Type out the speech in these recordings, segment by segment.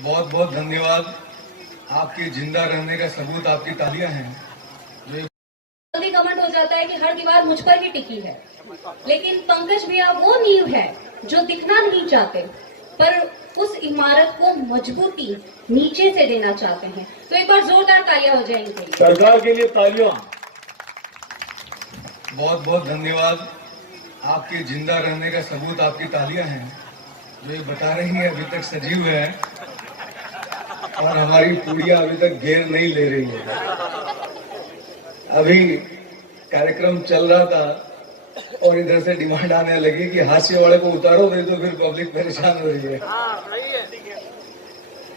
बहुत बहुत धन्यवाद। आपके जिंदा रहने का सबूत आपकी तालियां हैं। जो जल्दी कमेंट हो जाता है कि हर दीवार मुझ पर ही टिकी है, लेकिन पंकज भैया वो नींव है जो दिखना नहीं चाहते, पर उस इमारत को मजबूती नीचे से देना चाहते हैं। तो एक बार जोरदार तालियां हो जाएंगी। सरकार के लिए तालियां। बहुत बहुत धन्यवाद। आपके जिंदा रहने का सबूत आपकी तालियां हैं। जो ये बता रही है अभी तक सजीव है और हमारी पूड़ियां अभी तक घेर नहीं ले रही है। अभी कार्यक्रम चल रहा था और इधर से डिमांड आने लगी कि हाशिए वाले को उतारो, नहीं तो फिर पब्लिक परेशान हो रही है।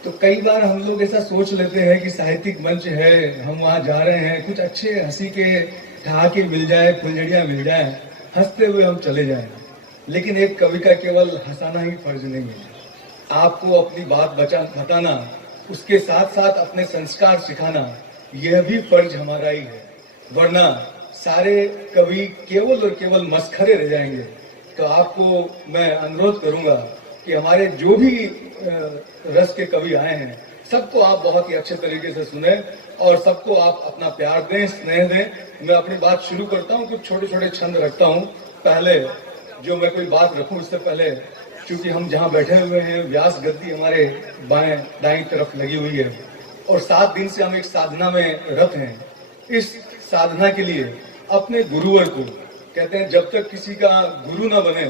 तो कई बार हम लोग ऐसा सोच लेते हैं कि साहित्यिक मंच है, हम वहां जा रहे हैं, कुछ अच्छे हंसी के ठहाके मिल जाए, फुलझड़ियां मिल जाए, हंसते हुए हम चले जाएं। लेकिन एक कवि का केवल हंसाना ही फर्ज नहीं है। आपको अपनी बात बताना, उसके साथ साथ अपने संस्कार सिखाना, यह भी फर्ज हमारा ही है। वरना सारे कवि केवल और केवल मस्खरे रह जाएंगे। तो आपको मैं अनुरोध करूंगा कि हमारे जो भी रस के कवि आए हैं, सबको आप बहुत ही अच्छे तरीके से सुने और सबको आप अपना प्यार दें, स्नेह दें। मैं अपनी बात शुरू करता हूं, कुछ छोटे छोटे छंद रखता हूं। पहले जो मैं कोई बात रखूं इससे पहले, क्योंकि हम जहां बैठे हुए हैं, व्यास गद्दी हमारे बाएं दाईं तरफ लगी हुई है और 7 दिन से हम एक साधना में रत हैं। इस साधना के लिए अपने गुरुवर को कहते हैं, जब तक किसी का गुरु न बने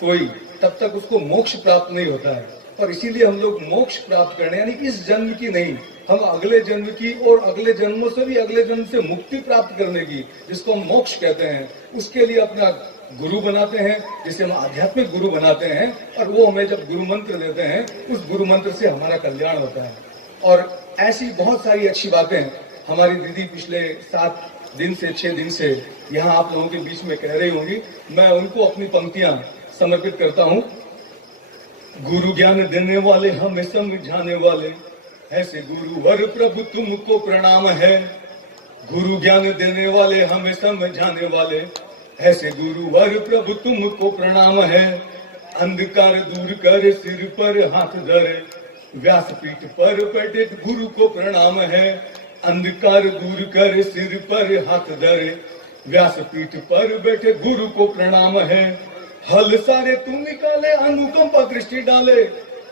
कोई, तब तक उसको मोक्ष प्राप्त नहीं होता है। और इसीलिए हम लोग मोक्ष प्राप्त करने, यानी इस जन्म की नहीं, हम अगले जन्म की और अगले जन्मों से भी अगले जन्म से मुक्ति प्राप्त करने की, जिसको हम मोक्ष कहते हैं, उसके लिए अपना गुरु बनाते हैं, जिसे हम आध्यात्मिक गुरु बनाते हैं। और वो हमें जब गुरु मंत्र देते हैं, उस गुरु मंत्र से हमारा कल्याण होता है। और ऐसी बहुत सारी अच्छी बातें हमारी दीदी पिछले 7 दिन से 6 दिन से यहाँ आप लोगों के बीच में कह रही होंगी। मैं उनको अपनी पंक्तियां समर्पित करता हूँ। गुरु ज्ञान देने वाले, हमें समझाने वाले, ऐसे गुरुवर प्रभु तुमको प्रणाम है। गुरु ज्ञान देने वाले, हमें समझाने वाले, ऐसे गुरुवर प्रभु तुमको प्रणाम है। अंधकार दूर कर सिर पर हाथ धरे, व्यासपीठ पर बैठे गुरु को प्रणाम है। अंधकार दूर कर सिर पर हाथ धरे, व्यासपीठ पर बैठे गुरु को प्रणाम है। हल सारे तू निकाले, अनुकंपा दृष्टि डाले,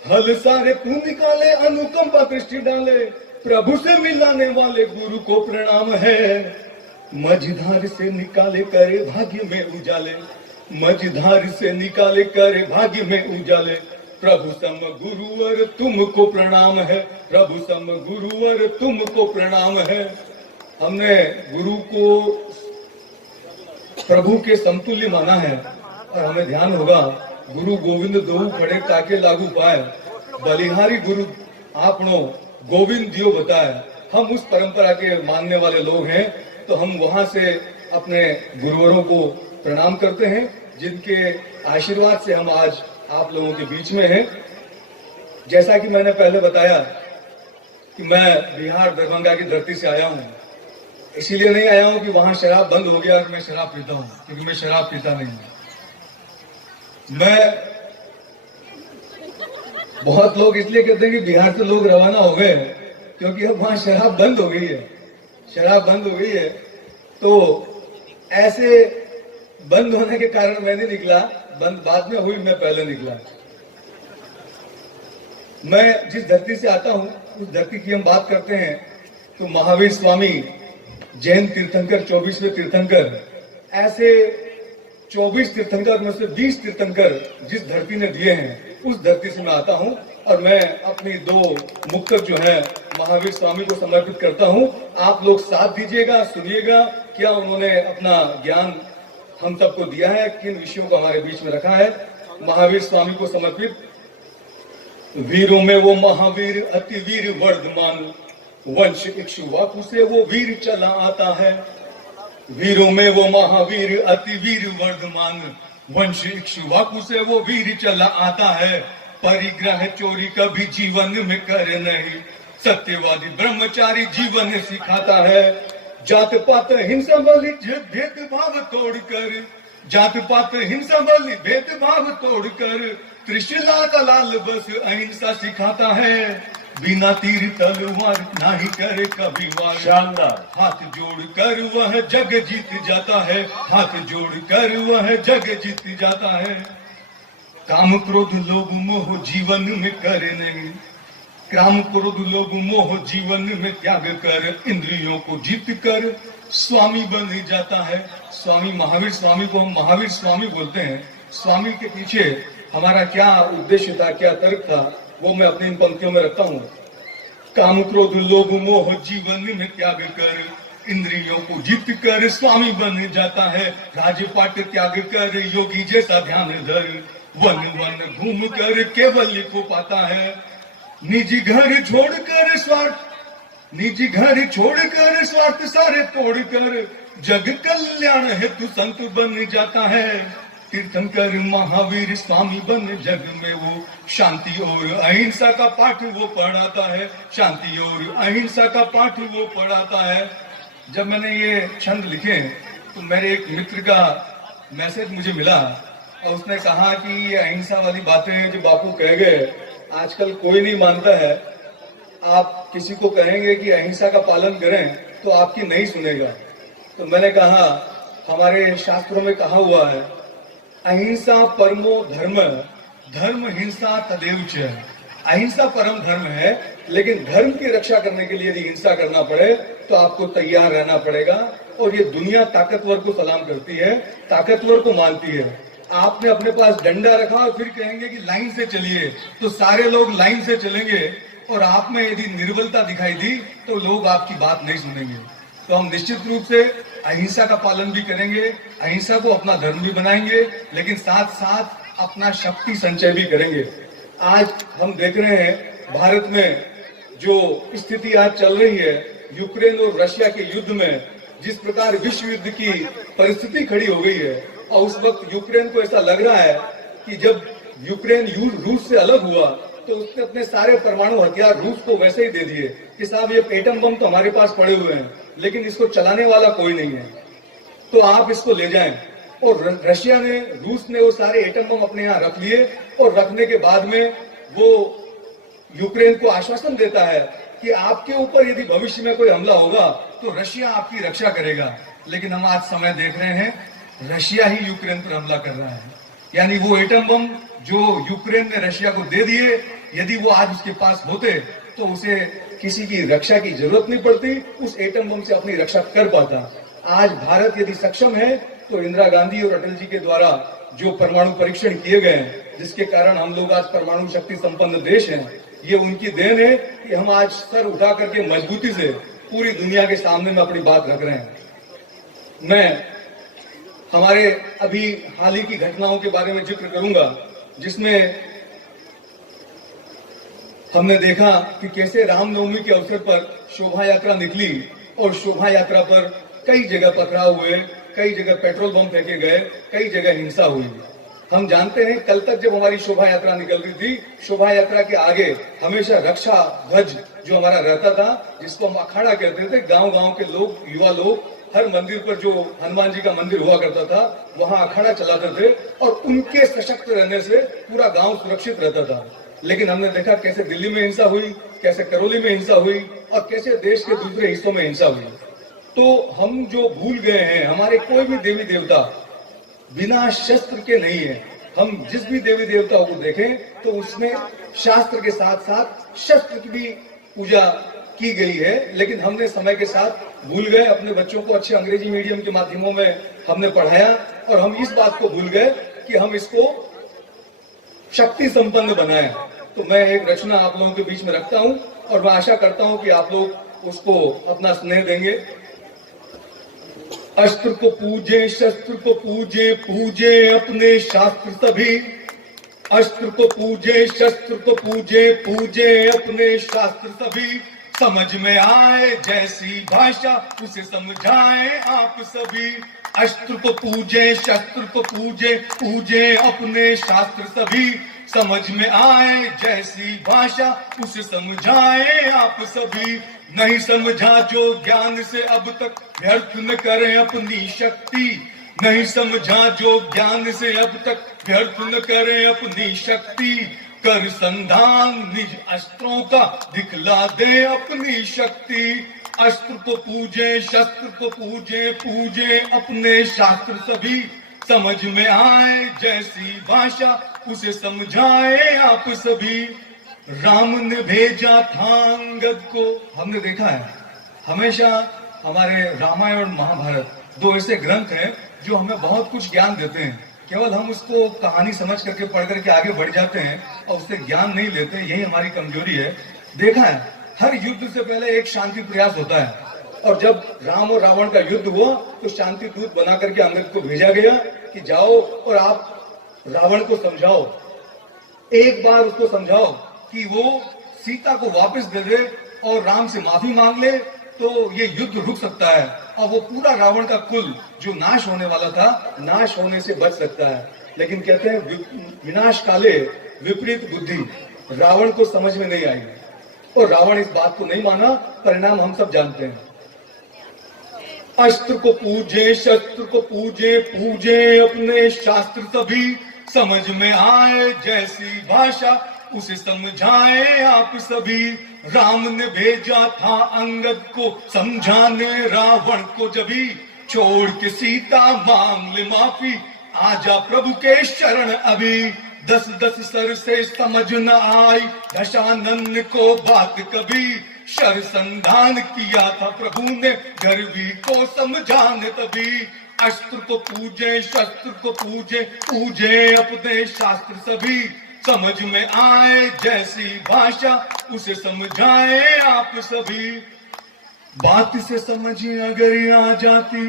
हल सारे तू निकाले, अनुकंपा दृष्टि डाले, प्रभु से मिलाने वाले गुरु को प्रणाम है। मझधार से निकाले करे भाग्य में उजाले, मझधार से निकाले करे भाग्य में उजाले, प्रभु सम गुरुवर तुमको प्रणाम है, प्रभु सम गुरुवर तुमको प्रणाम है। हमने गुरु को प्रभु के समतुल्य माना है और हमें ध्यान होगा, गुरु गोविंद दोहु खड़े ताके लागू पाए, बलिहारी गुरु आपनो गोविंद दियो बताए। हम उस परंपरा के मानने वाले लोग हैं, तो हम वहां से अपने गुरुवरों को प्रणाम करते हैं, जिनके आशीर्वाद से हम आज आप लोगों के बीच में हैं। जैसा कि मैंने पहले बताया कि मैं बिहार दरभंगा की धरती से आया हूँ। इसीलिए नहीं आया हूँ कि वहां शराब बंद हो गया और मैं शराब पीता हूँ, क्योंकि मैं शराब पीता नहीं हूँ। मैं बहुत लोग इसलिए कहते हैं कि बिहार से लोग रवाना हो गए, क्योंकि अब वहां शराब बंद हो गई है, शराब बंद हो गई है। तो ऐसे बंद होने के कारण मैं नहीं निकला, बंद बाद में हुई, मैं पहले निकला। मैं जिस धरती से आता हूं, उस धरती की हम बात करते हैं तो महावीर स्वामी जैन तीर्थंकर, 24वें तीर्थंकर, ऐसे 24 तीर्थंकर में से 20 तीर्थंकर जिस धरती ने दिए हैं, उस धरती से मैं आता हूं। और मैं अपनी 2 मुक्तक जो है महावीर स्वामी को समर्पित करता हूं। आप लोग साथ दीजिएगा, सुनिएगा क्या उन्होंने अपना ज्ञान हम सबको दिया है, किन विषयों को हमारे बीच में रखा है। महावीर स्वामी को समर्पित। वीरों में वो महावीर अति वीर वर्धमान, वंश इक्ष्वाकु से वो वीर चला आता है। वीरों में वो महावीर अति वीर वर्धमान, वंश इक्ष्वाकु से वो वीर चला आता है। परिग्रह चोरी कभी जीवन में कर नहीं, सत्यवादी ब्रह्मचारी जीवन सिखाता है। जात पात हिंसा वाली भेदभाव तोड़कर, जात पात हिंसा वाली भेदभाव तोड़कर, त्रिशूल का लाल बस अहिंसा सिखाता है, बिना तीर तलवार नहीं करे कभी वार। शानदार। हाथ जोड़कर वह जग जीत जाता है, हाथ जोड़कर वह जग जीत जाता है। काम क्रोध लोभ मोह जीवन में करे नहीं, काम क्रोध लोभ मोह जीवन में त्याग कर, इंद्रियों को जीत कर स्वामी बन जाता है। स्वामी महावीर स्वामी को हम महावीर स्वामी बोलते हैं। स्वामी के पीछे हमारा क्या उद्देश्य था, क्या तर्क था, वो मैं अपनी इन पंक्तियों में रखता हूँ। काम क्रोध लोभ मोह जीवन में त्याग कर, इंद्रियों को जीत कर स्वामी बन जाता है। राजपाट त्याग कर योगी जैसा ध्यान धर, वन वन घूम कर केवल को पाता है। निजी घर छोड़कर स्वार्थ, निजी घर छोड़कर स्वार्थ सारे तोड़कर, जग कल्याण हेतु संत बन जाता है। तीर्थंकर महावीर स्वामी बन जग में वो, शांति और अहिंसा का पाठ वो पढ़ाता है, शांति और अहिंसा का पाठ वो पढ़ाता है। जब मैंने ये छंद लिखे तो मेरे एक मित्र का मैसेज मुझे मिला और उसने कहा कि ये अहिंसा वाली बातें जो बापू कह गए आजकल कोई नहीं मानता है। आप किसी को कहेंगे कि अहिंसा का पालन करें तो आपकी नहीं सुनेगा। तो मैंने कहा हमारे शास्त्रों में कहा हुआ है, अहिंसा परमो धर्म, धर्म हिंसा तदेव च। अहिंसा परम धर्म है, लेकिन धर्म की रक्षा करने के लिए यदि हिंसा करना पड़े तो आपको तैयार रहना पड़ेगा। और ये दुनिया ताकतवर को सलाम करती है, ताकतवर को मानती है। आपने अपने पास डंडा रखा और फिर कहेंगे कि लाइन से चलिए, तो सारे लोग लाइन से चलेंगे और आप में यदि निर्बलता दिखाई दी तो लोग आपकी बात नहीं सुनेंगे। तो हम निश्चित रूप से अहिंसा का पालन भी करेंगे, अहिंसा को अपना धर्म भी बनाएंगे, लेकिन साथ साथ अपना शक्ति संचय भी करेंगे। आज हम देख रहे हैं भारत में जो स्थिति आज चल रही है, यूक्रेन और रशिया के युद्ध में जिस प्रकार विश्व युद्ध की परिस्थिति खड़ी हो गई है, और उस वक्त यूक्रेन को ऐसा लग रहा है कि जब यूक्रेन रूस से अलग हुआ तो उसने अपने सारे परमाणु हथियार रूस को वैसे ही दे दिए कि साहब ये एटम बम तो हमारे पास पड़े हुए हैं, लेकिन इसको चलाने वाला कोई नहीं है, तो आप इसको ले जाएं। और रशिया ने, रूस ने वो सारे एटम बम अपने यहाँ रख लिए और रखने के बाद में वो यूक्रेन को आश्वासन देता है कि आपके ऊपर यदि भविष्य में कोई हमला होगा तो रशिया आपकी रक्षा करेगा। लेकिन हम आज समय देख रहे हैं रशिया ही यूक्रेन पर हमला कर रहा है। यानी वो एटम बम जो यूक्रेन ने रशिया को दे दिए, यदि वो आज उसके पास होते तो उसे किसी की रक्षा की जरूरत नहीं पड़ती, उस एटम बम से अपनी रक्षा कर पाता। आज भारत यदि सक्षम है तो इंदिरा गांधी और अटल जी के द्वारा जो परमाणु परीक्षण किए गए हैं, जिसके कारण हम लोग आज परमाणु शक्ति संपन्न देश हैं, ये उनकी देन है कि हम आज सर उठा करके मजबूती से पूरी दुनिया के सामने में अपनी बात रख रहे हैं। मैं हमारे अभी हाल ही की घटनाओं के बारे में जिक्र करूंगा, जिसमें हमने देखा कि कैसे रामनवमी के अवसर पर शोभा यात्रा निकली और शोभा यात्रा पर कई जगह पथराव हुए, कई जगह पेट्रोल बम फेंके गए, कई जगह हिंसा हुई। हम जानते हैं कल तक जब हमारी शोभा यात्रा निकल रही थी, शोभा यात्रा के आगे हमेशा रक्षा ध्वज जो हमारा रहता था, जिसको हम अखाड़ा कहते थे, गांव-गांव के लोग, युवा लोग हर मंदिर पर, जो हनुमान जी का मंदिर हुआ करता था, वहां अखाड़ा चलाते थे और उनके सशक्त रहने से पूरा गांव सुरक्षित रहता था। लेकिन हमने देखा कैसे दिल्ली में हिंसा हुई, कैसे करौली में हिंसा हुई और कैसे देश के दूसरे हिस्सों में हिंसा हुई। तो हम जो भूल गए हैं, हमारे कोई भी देवी देवता बिना शस्त्र के नहीं है। हम जिस भी देवी देवताओं को देखें तो उसमें शास्त्र के साथ साथ शस्त्र की भी पूजा की गई है, लेकिन हमने समय के साथ भूल गए। अपने बच्चों को अच्छे अंग्रेजी मीडियम के माध्यमों में हमने पढ़ाया और हम इस बात को भूल गए कि हम इसको शक्ति संपन्न बनाएं। तो मैं एक रचना आप लोगों के बीच में रखता हूं और मैं आशा करता हूं कि आप लोग उसको अपना स्नेह देंगे। अस्त्र को पूजे, शस्त्र को पूजे, पूजे अपने शास्त्र सभी। अस्त्र को पूजे, शस्त्र को पूजे, पूजे अपने शास्त्र सभी। समझ में आए जैसी भाषा उसे समझाएं आप सभी। अस्त्र को पूजे, शस्त्र को पूजे, पूजे अपने शास्त्र सभी। समझ में आए जैसी भाषा उसे समझाएं आप सभी। नहीं समझा जो ज्ञान से अब तक व्यर्थ न करें अपनी शक्ति। नहीं समझा जो ज्ञान से अब तक व्यर्थ न करे अपनी शक्ति, कर संधान निज अस्त्रों का दिखला दे अपनी शक्ति। अस्त्र को पूजे शस्त्र को पूजे, पूजे अपने शास्त्र सभी, समझ में आए जैसी भाषा उसे समझाए आप सभी। राम ने भेजा था अंगद को, हमने देखा है हमेशा हमारे रामायण और महाभारत दो ऐसे ग्रंथ हैं जो हमें बहुत कुछ ज्ञान देते हैं, केवल हम उसको कहानी समझ करके पढ़ करके आगे बढ़ जाते हैं और उससे ज्ञान नहीं लेते, यही हमारी कमजोरी है। देखा है हर युद्ध से पहले एक शांति प्रयास होता है, और जब राम और रावण का युद्ध हुआ तो शांति दूत बना करके अंगद को भेजा गया कि जाओ और आप रावण को समझाओ, एक बार उसको समझाओ कि वो सीता को वापस दे दे और राम से माफी मांग ले तो ये युद्ध रुक सकता है और वो पूरा रावण का कुल जो नाश होने वाला था नाश होने से बच सकता है। लेकिन कहते हैं विनाश काले विपरीत बुद्धि, रावण को समझ में नहीं आई और रावण इस बात को नहीं माना, परिणाम हम सब जानते हैं। अस्त्र को पूजे शस्त्र को पूजे, पूजे अपने शास्त्र सभी, समझ में आए जैसी भाषा उसे समझाए आप सभी। राम ने भेजा था अंगद को समझाने रावण को जभी, छोड़ के सीता मांग ले माफी, आजा प्रभु के शरण अभी। 10-10 सर से समझ न आई दशानन को बात कभी, शर संधान किया था प्रभु ने गर्वी को समझाने तभी। अस्त्र को पूजे शस्त्र को पूजे, पूजे अपने शास्त्र सभी, समझ में आए जैसी भाषा उसे समझाए आप सभी। बात से समझ अगर आ जाती,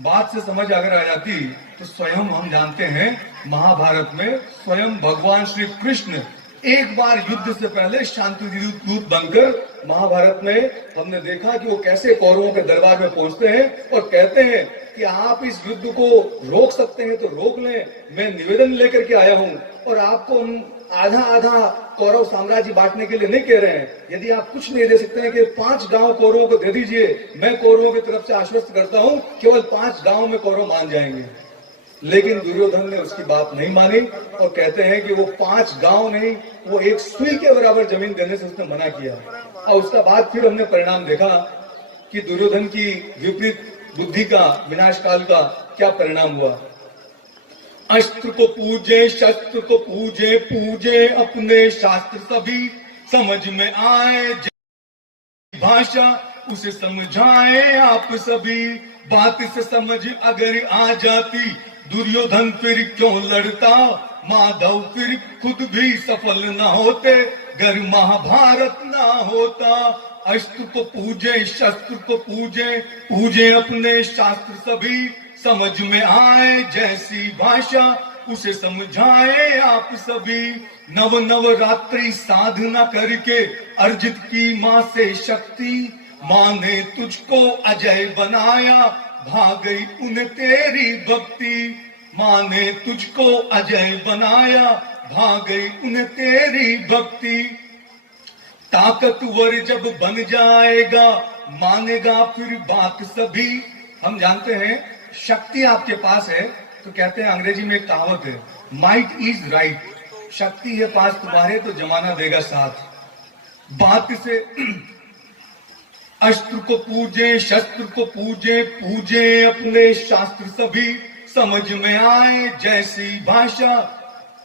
बात से समझ अगर आ जाती तो स्वयं हम जानते हैं महाभारत में स्वयं भगवान श्री कृष्ण एक बार युद्ध से पहले शांति दूत बनकर महाभारत में हमने देखा कि वो कैसे कौरवों के दरबार में पहुंचते हैं और कहते हैं कि आप इस युद्ध को रोक सकते हैं तो रोक लें, मैं निवेदन लेकर के आया हूं और आपको हम आधा आधा कौरव साम्राज्य बांटने के लिए नहीं कह रहे हैं। यदि आप कुछ नहीं दे सकते हैं कि 5 गांव कौरवों को दे दीजिए, मैं कौरवों की तरफ से आश्वस्त करता हूं केवल 5 गांव में कौरव मान जाएंगे। लेकिन दुर्योधन ने उसकी बात नहीं मानी और कहते हैं कि वो 5 गांव नहीं, वो एक सुई के बराबर जमीन देने से उसने मना किया। और उसका बाद फिर हमने परिणाम देखा कि दुर्योधन की विपरीत बुद्धि का विनाश काल का क्या परिणाम हुआ। अस्त्र को पूजे शस्त्र को पूजे, पूजे अपने शास्त्र सभी, समझ में आए भाषा उसे समझाए आप सभी। बात से समझ अगर आ जाती दुर्योधन फिर क्यों लड़ता, माधव फिर खुद भी सफल न होते गर महाभारत ना होता। अस्त्र को पूजे शस्त्र को पूजे, पूजे अपने शास्त्र सभी, समझ में आए जैसी भाषा उसे समझाए आप सभी। नव नव रात्रि साधना करके अर्जित की मां से शक्ति, मां ने तुझको अजय बनाया भागई उन तेरी भक्ति। मां ने तुझको अजय बनाया भागई उन तेरी भक्ति। ताकतवर जब बन जाएगा मानेगा फिर बात सभी। हम जानते हैं शक्ति आपके पास है तो कहते हैं अंग्रेजी में एक कहावत है, माइट इज राइट, शक्ति है पास तुम्हारे तो जमाना देगा साथ। बात से अस्त्र को पूजे शस्त्र को पूजे, पूजे अपने शास्त्र सभी, समझ में आए जैसी भाषा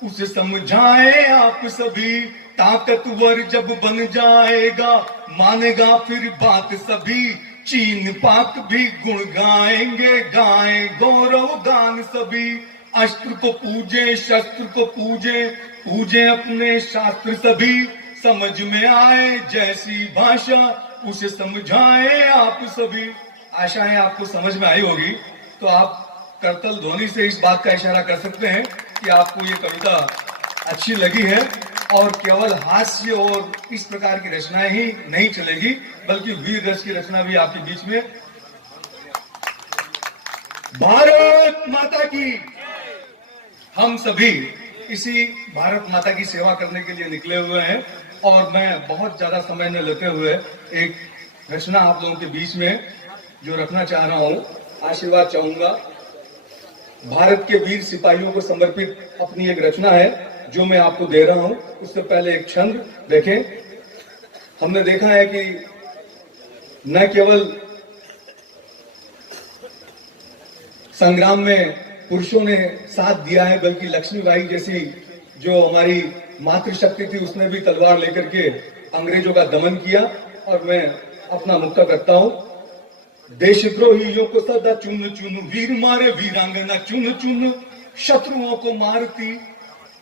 उसे समझाए आप सभी। ताकतवर जब बन जाएगा मानेगा फिर बात सभी। चीन पाक भी गुण गाएंगे गाए गौरव गान सभी। अस्त्र को पूजे शस्त्र को पूजे, पूजे अपने शास्त्र सभी, समझ में आए जैसी भाषा उसे समझाए आप सभी। आशा है आपको समझ में आई होगी, तो आप करतल ध्वनि से इस बात का इशारा कर सकते हैं कि आपको ये कविता अच्छी लगी है। और केवल हास्य और इस प्रकार की रचनाएं ही नहीं चलेगी बल्कि वीर रस की रचना भी आपके बीच में। भारत माता की, हम सभी इसी भारत माता की सेवा करने के लिए निकले हुए हैं और मैं बहुत ज्यादा समय न लेते हुए एक रचना आप लोगों के बीच में जो रखना चाह रहा हूं, आशीर्वाद चाहूंगा। भारत के वीर सिपाहियों को समर्पित अपनी एक रचना है जो मैं आपको दे रहा हूं। उससे पहले एक छंद देखें। हमने देखा है कि न केवल संग्राम में पुरुषों ने साथ दिया है, बल्कि लक्ष्मीबाई जैसी जो हमारी मातृशक्ति थी उसने भी तलवार लेकर के अंग्रेजों का दमन किया। और मैं अपना मुक्ता करता हूं। देशद्रोहियों को सदा चुन चुन, वीर मारे वीरांगना चुन चुन, शत्रुओं को मारती।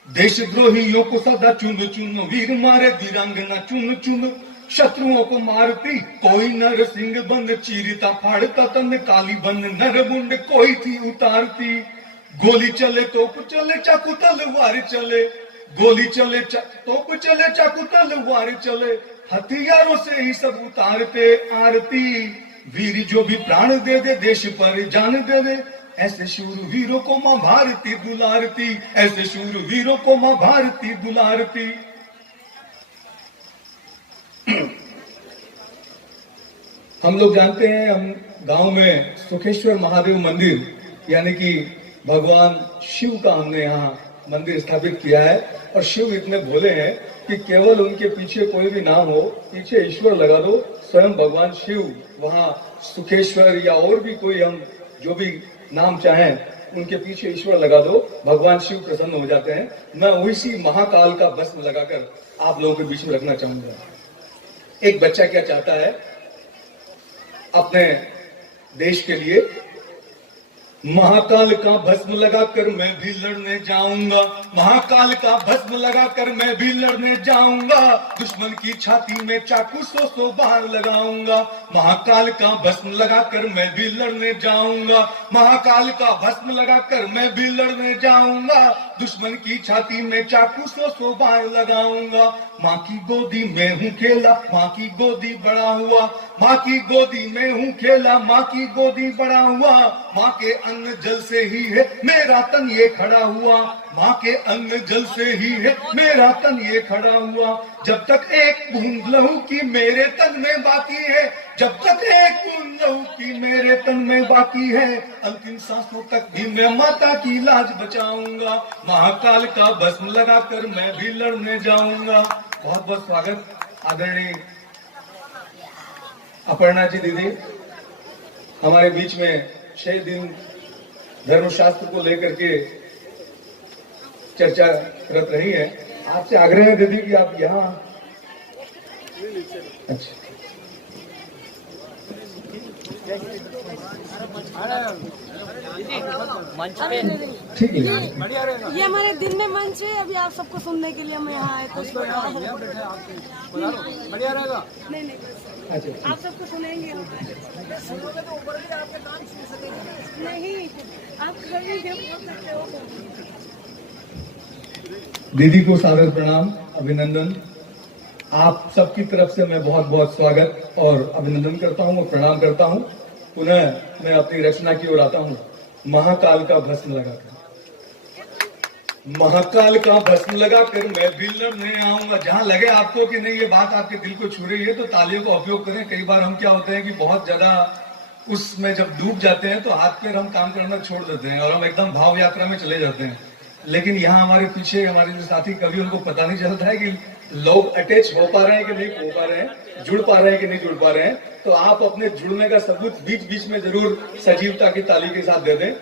देशद्रोहियों को सदा चुन चुन, वीर मारे वीरांगना चुन चुन, शत्रुओं को मारती। कोई नर सिंह बन चीरता फाड़ता तन, काली बन नर मुंड कोई थी उतारती। गोली चले तोप चले चाकू तलवार चले, गोली चले तोप चले चाकू तलवार चले, हथियारों से ही सब उतारते आरती। वीर जो भी प्राण दे दे देश पर जान दे दे, ऐसे शूर वीरों को मां भारती दुलारती, ऐसे शूर वीरों को मां भारती दुलारती। हम लोग जानते हैं, हम गांव में सुखेश्वर महादेव मंदिर यानी कि भगवान शिव का हमने यहाँ मंदिर स्थापित किया है। और शिव इतने भोले हैं कि केवल उनके पीछे कोई भी नाम हो, पीछे ईश्वर लगा दो, स्वयं भगवान शिव वहाँ सुखेश्वर या और भी कोई हम जो भी नाम चाहें उनके पीछे ईश्वर लगा दो, भगवान शिव प्रसन्न हो जाते हैं। मैं उसी महाकाल का भस्म लगाकर आप लोगों के बीच में रखना चाहूंगा। एक बच्चा क्या चाहता है अपने देश के लिए? महाकाल का भस्म लगाकर मैं भी लड़ने जाऊंगा, महाकाल का भस्म लगाकर मैं भी लड़ने जाऊंगा, दुश्मन की छाती में चाकू सौ सौ बार लगाऊंगा। महाकाल का भस्म लगाकर मैं भी लड़ने जाऊंगा, महाकाल का भस्म लगाकर मैं भी लड़ने जाऊंगा, दुश्मन की छाती में चाकू सौ सौ बार लगाऊंगा। माँ की गोदी में हूँ खेला, माँ की गोदी बड़ा हुआ, माँ की गोदी में हूँ खेला, माँ की गोदी बड़ा हुआ। माँ के अन्न जल से ही है मेरा तन ये खड़ा हुआ, माँ के अन्न जल से ही है मेरा तन ये खड़ा हुआ। जब तक एक बूंद लहू की मेरे तन में बाकी है, जब तक एक बूंद लहू की मेरे तन में बाकी है, अंतिम सांसों तक भी मैं माता की लाज बचाऊंगा। महाकाल का भस्म लगाकर मैं भी लड़ने जाऊंगा। बहुत बहुत स्वागत आदरणीय अपर्णा जी दीदी हमारे बीच में 6 दिन धर्मशास्त्र को लेकर के चर्चा करत रही है। आपसे आग्रह है दीदी कि आप यहाँ अच्छा मंच पे ठीक है। ये हमारे दिन में मंच है, अभी आप सबको सुनने के लिए हम यहाँ आए थे। बढ़िया रहेगा। नहीं नहीं, अच्छा आप सबको सुनेंगे। नहीं, आप करेंगे, बोल सकते हो। दीदी को सादर प्रणाम, अभिनंदन। आप सबकी तरफ से मैं बहुत बहुत स्वागत और अभिनंदन करता हूं और प्रणाम करता हूं। पुनः मैं अपनी रचना की ओर आता हूं। महाकाल का भस्म लगाकर, महाकाल का भस्म लगाकर मैं भी लड़ने आऊंगा। जहां लगे आपको कि नहीं ये बात आपके दिल को छू रही है तो तालियों का उपयोग करें। कई बार हम क्या होते हैं कि बहुत ज्यादा उसमें जब डूब जाते हैं तो हाथ पैर हम काम करना छोड़ देते हैं और हम एकदम भाव यात्रा में चले जाते हैं। लेकिन यहाँ हमारे पीछे हमारे जो साथी कभी उनको पता नहीं चलता है कि लोग अटैच हो पा रहे हैं कि नहीं हो पा रहे हैं, जुड़ पा रहे हैं कि नहीं जुड़ पा रहे हैं। तो आप अपने जुड़ने का सबूत बीच बीच में जरूर सजीवता की ताली के साथ दे दें।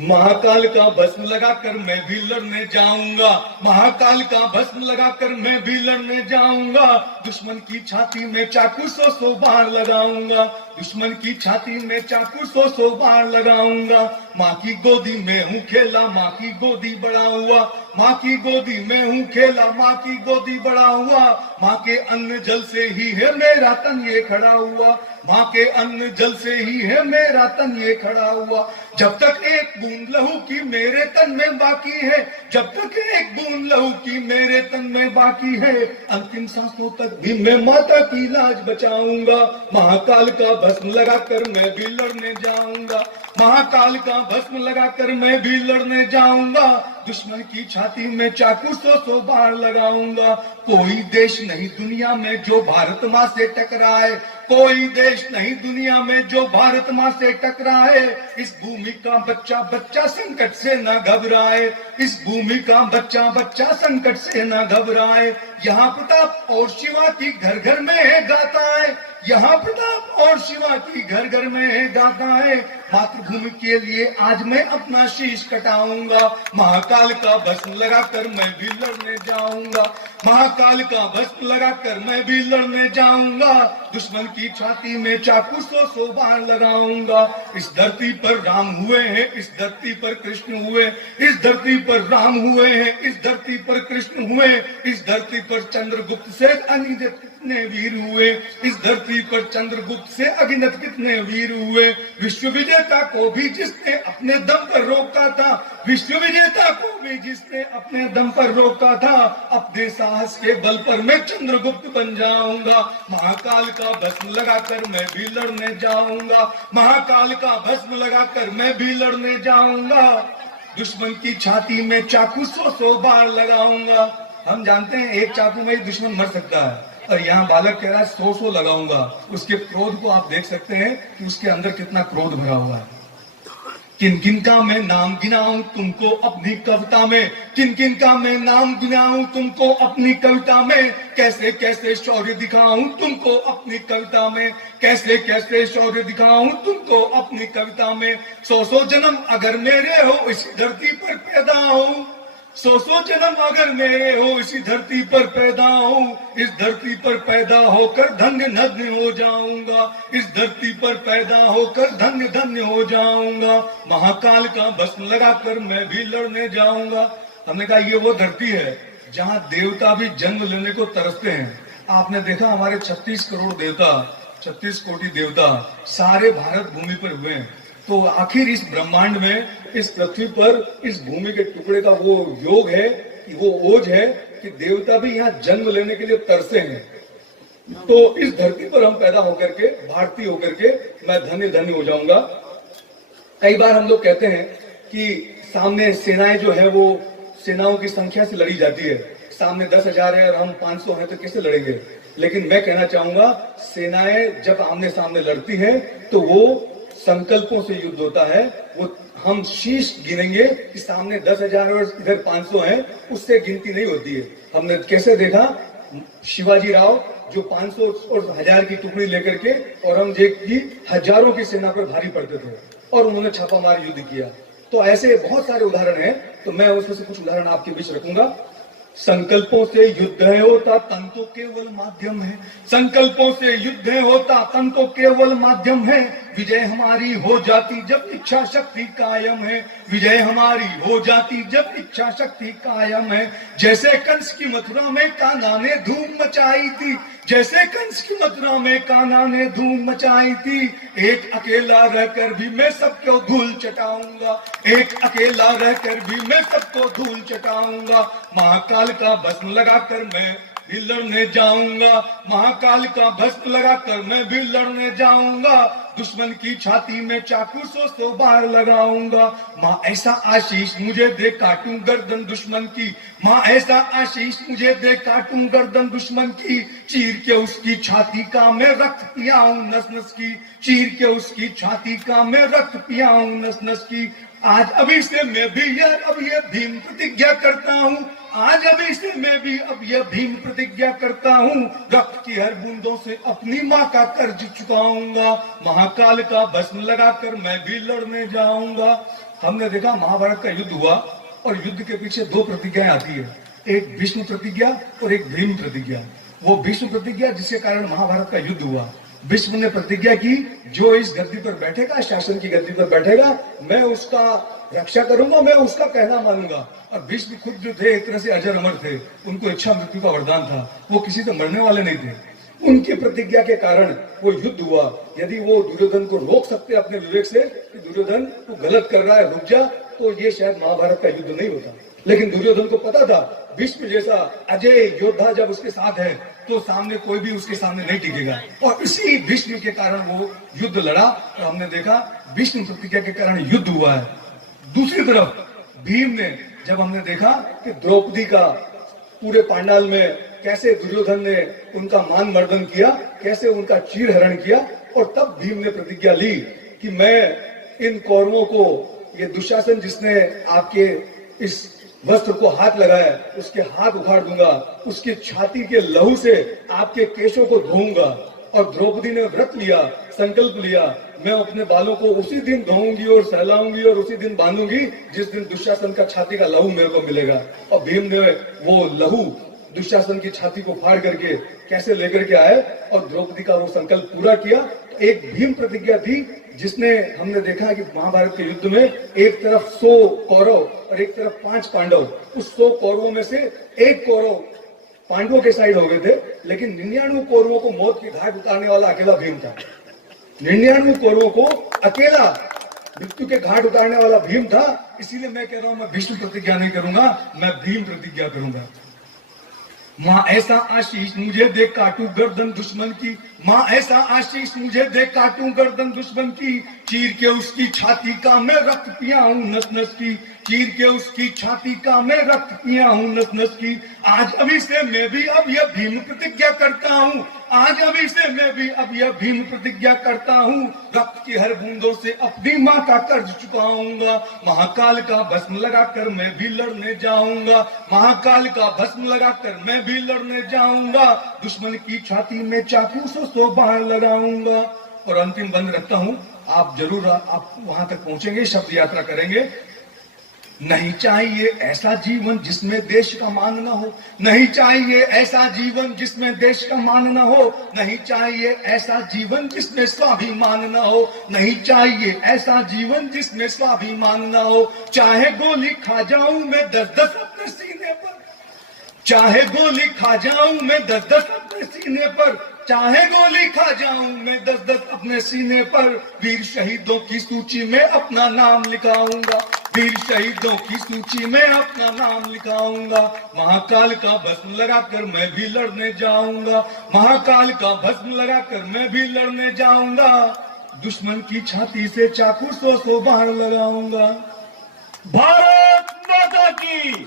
महाकाल का भस्म लगाकर मैं भी लड़ने जाऊंगा, महाकाल का भस्म लगाकर मैं भी लड़ने जाऊंगा, दुश्मन की छाती में चाकू सौ सौ बार लगाऊंगा, दुश्मन की छाती में चाकू सौ सौ बार लगाऊंगा। माँ की गोदी में हूँ खेला, माँ की गोदी बड़ा हुआ, माँ की गोदी में हूँ खेला, माँ की गोदी बड़ा हुआ। माँ के अन्न जल से ही है मेरा तन ये खड़ा हुआ, माँ के अन्न जल से ही है मेरा तन ये खड़ा हुआ। जब तक एक बूंद लहू की मेरे तन में बाकी है, जब तक एक बूंद लहू की मेरे तन में बाकी है, अंतिम सांसों तक भी मैं माता की लाज बचाऊंगा। महाकाल का भस्म लगाकर मैं भी लड़ने जाऊंगा, महाकाल का भस्म लगाकर मैं भी लड़ने जाऊंगा, दुश्मन की छाती में चाकू सौ सौ बार लगाऊंगा। कोई देश नहीं दुनिया में जो भारत माँ से टकराए, कोई देश नहीं दुनिया में जो भारत माँ से टकराए। इस भूमि का बच्चा बच्चा संकट से न घबराए। इस भूमि का बच्चा बच्चा संकट से न घबराए। यहाँ प्रताप और शिवा की घर घर में है गाता है। यहाँ प्रताप और शिवा की घर घर में है गाता है। मातृभूमि के लिए आज मैं अपना शीश कटाऊंगा। महाकाल का भस्म लगाकर मैं भी लड़ने जाऊंगा। महाकाल का भस्म लगाकर मैं भी लड़ने जाऊंगा। दुश्मन की छाती में चाकू 100 बार लगाऊंगा। इस धरती पर राम हुए हैं, इस धरती पर कृष्ण हुए, इस धरती पर राम हुए हैं, इस धरती पर कृष्ण हुए, इस धरती पर चंद्रगुप्त से अनिंदित कितने वीर हुए। इस धरती पर चंद्रगुप्त से अगिनत कितने वीर हुए। विश्व विजेता को भी जिसने अपने दम पर रोका था, विश्व विजेता को भी जिसने अपने दम पर रोका था, अपने साहस के बल पर मैं चंद्रगुप्त बन जाऊंगा। महाकाल का भस्म लगाकर मैं भी लड़ने जाऊंगा। महाकाल का भस्म लगाकर मैं भी लड़ने जाऊंगा। दुश्मन की छाती में चाकू 100 बार लगाऊंगा। हम जानते हैं एक चाकू में ही दुश्मन मर सकता है, और यहाँ बालक कह रहा है 100 लगाऊंगा। उसके क्रोध को आप देख सकते हैं कि उसके अंदर कितना क्रोध भरा हुआ है। किन किन का मैं नाम गिनाऊं तुमको अपनी कविता में, किन किन का मैं नाम गिनाऊं तुमको अपनी कविता में। कैसे कैसे शौर्य दिखाऊं तुमको अपनी कविता में, कैसे कैसे शौर्य दिखाऊं तुमको अपनी कविता में। 100 जन्म अगर मेरे हो इसी धरती पर पैदा हो, 100 जन्म अगर मेरे हो इसी धरती पर पैदा हो, इस धरती पर पैदा होकर धन्य धन्य हो जाऊंगा। इस धरती पर पैदा होकर धन्य धन्य हो जाऊंगा। महाकाल का भस्म लगाकर मैं भी लड़ने जाऊंगा। हमने कहा ये वो धरती है जहां देवता भी जन्म लेने को तरसते हैं। आपने देखा हमारे 36 करोड़ देवता, 36 कोटि देवता सारे भारत भूमि पर हुए हैं। तो आखिर इस ब्रह्मांड में, इस पृथ्वी पर, इस भूमि के टुकड़े का वो योग है, वो ओज है कि देवता भी यहाँ जन्म लेने के लिए तरसे हैं। तो इस धरती पर हम पैदा होकर के, भारतीय होकर के मैं धन्य धन्य हो जाऊंगा। कई बार हम लोग कहते हैं कि सामने सेनाएं जो है वो सेनाओं की संख्या से लड़ी जाती है। सामने 10,000 है और हम 500 हैं तो कैसे लड़ेंगे। लेकिन मैं कहना चाहूंगा सेनाएं जब आमने सामने लड़ती है तो वो संकल्पों से युद्ध होता है। वो हम शीश गिनेंगे कि सामने 10,000 और इधर 500 हैं, उससे गिनती नहीं होती है। हमने कैसे देखा शिवाजी राव जो 500 और 1000 की टुकड़ी लेकर के औरंगजेब की हजारों की सेना पर भारी पड़ते थे और उन्होंने छापामार युद्ध किया। तो ऐसे बहुत सारे उदाहरण हैं, तो मैं उसमें से कुछ उदाहरण आपके बीच रखूंगा। संकल्पों से युद्ध है होता तन तो केवल माध्यम है। संकल्पों से युद्ध है होता तन तो केवल माध्यम है। विजय हमारी हो जाती जब इच्छा शक्ति कायम है। विजय हमारी हो जाती जब इच्छा शक्ति कायम है। जैसे कंस की मथुरा में कान्हा ने धूम मचाई थी, जैसे कंस की मथुरा में कान्हा ने धूम मचाई थी। एक अकेला रहकर भी मैं सबको धूल चटाऊंगा। एक अकेला रहकर भी मैं सबको धूल चटाऊंगा। महाकाल का भस्म लगाकर मैं भी लड़ने जाऊंगा। महाकाल का भस्म लगाकर मैं भी लड़ने जाऊंगा। दुश्मन की छाती में चाकू 100 बार लगाऊंगा। माँ ऐसा आशीष मुझे दे काटूं गर्दन दुश्मन की। माँ ऐसा आशीष मुझे दे काटूं गर्दन दुश्मन की। चीर के उसकी छाती का मैं रक्त पियाऊं नस नस की। चीर के उसकी छाती का मैं रक्त पियाऊं नस नस की। आज अभी से मैं भी यार अब ये भीम प्रतिज्ञा करता हूँ। आज अभी से मैं भी अब यह भीम प्रतिज्ञा करता हूँ। रक्त की हर बूंदों से अपनी माँ का कर्ज चुकाऊंगा। महाकाल का भस्म लगाकर मैं भी लड़ने जाऊंगा। हमने देखा महाभारत का युद्ध हुआ और युद्ध के पीछे 2 प्रतिज्ञाएं आती है, एक भीष्म प्रतिज्ञा और एक भीम प्रतिज्ञा। वो भीष्म प्रतिज्ञा जिसके कारण महाभारत का युद्ध हुआ। भीष्म ने प्रतिज्ञा की जो इस गद्दी पर बैठेगा, शासन की गद्दी पर बैठेगा, मैं उसका रक्षा करूंगा, मैं उसका कहना मानूंगा। और भीष्म खुद जो थे एक तरह से अजर अमर थे, उनको इच्छा मृत्यु का वरदान था, वो किसी से मरने वाले नहीं थे। उनकी प्रतिज्ञा के कारण वो युद्ध हुआ। यदि वो दुर्योधन को रोक सकते अपने विवेक से कि दुर्योधन तू गलत कर रहा है रुक जा, तो ये शायद महाभारत का युद्ध नहीं होता। लेकिन दुर्योधन को पता था भीष्म जैसा अजय योद्धा जब उसके साथ है तो सामने कोई भी उसके सामने नहीं टिकेगा। और इसी भीष्म के कारण वो युद्ध लड़ा और हमने देखा भीष्म प्रतिज्ञा के कारण युद्ध हुआ है। दूसरी तरफ भीम ने, जब हमने देखा कि द्रौपदी का पूरे पांडाल में कैसे दुर्योधन ने उनका मान मर्दन किया, कैसे उनका चीरहरण किया, और तब भीम ने प्रतिज्ञा ली कि मैं इन कौरवों को, ये दुशासन जिसने आपके इस वस्त्र को हाथ लगाया, उसके हाथ उखाड़ दूंगा, उसकी छाती के लहू से आपके केशों को धोऊंगा। और द्रौपदी ने व्रत लिया, संकल्प लिया, मैं अपने बालों को उसी दिन धोऊंगी और सहलाऊंगी और उसी दिन बांधूंगी जिस दिन दुशासन का छाती का लहू मेरे को मिलेगा। और भीम ने वो लहू दुशासन की छाती को फाड़ करके कैसे लेकर के आए और द्रौपदी का वो संकल्प पूरा किया। एक भीम प्रतिज्ञा थी जिसने, हमने देखा कि महाभारत के युद्ध में एक तरफ 100 कौरव और एक तरफ 5 पांडव, उस 100 कौरवों में से एक कौरव पांडवों के साइड हो गए थे, लेकिन 99 कौरवों को मौत की घाट उतारने वाला अकेला भीम था। 99 कौरवों को अकेला मृत्यु के घाट उतारने वाला भीम था। इसीलिए मैं कह रहा हूं, मैं भीष्म प्रतिज्ञा नहीं करूंगा, मैं भीम प्रतिज्ञा करूंगा। माँ ऐसा आशीष मुझे दे काटू गर्दन दुश्मन की, माँ ऐसा आशीष मुझे दे काटू गर्दन दुश्मन की, चीर के उसकी छाती का मैं रक्त पिया हूँ नस नस की, चीर के उसकी छाती का मैं रक्त पिया हूँ नस नस की। आज अभी से मैं भी अब यह भीम प्रतिज्ञा करता हूँ, आज अभी से मैं भी अब यह भीम प्रतिज्ञा करता हूँ, रक्त की हर बूंदों से अपनी माँ का कर्ज चुकाऊंगा, महाकाल का भस्म लगाकर मैं भी लड़ने जाऊंगा, महाकाल का भस्म लगाकर मैं भी लड़ने जाऊंगा, दुश्मन की छाती में चाकू से 100 बाण लगाऊंगा। और अंतिम बंद रखता हूँ, आप जरूर आप वहां तक पहुंचेंगे, शब्द यात्रा करेंगे। नहीं चाहिए ऐसा जीवन जिसमें देश का मान न हो, नहीं चाहिए ऐसा जीवन जिसमें देश का मान न हो, नहीं चाहिए ऐसा जीवन जिसमें स्वाभिमान न हो, नहीं चाहिए ऐसा जीवन जिसमें स्वाभिमान न हो। चाहे गोली खा जाऊं मैं 10-10 अपने सीने पर, चाहे गोली खा जाऊं मैं 10-10 अपने सीने पर, चाहे गोली खा जाऊं मैं 10-10 अपने सीने पर, वीर शहीदों की सूची में अपना नाम लिखाऊंगा, वीर शहीदों की सूची में अपना नाम लिखाऊंगा, महाकाल का भस्म लगाकर मैं भी लड़ने जाऊंगा, महाकाल का भस्म लगाकर मैं भी लड़ने जाऊंगा, दुश्मन की छाती से चाकू 100 बाण लगाऊंगा। भारत माता की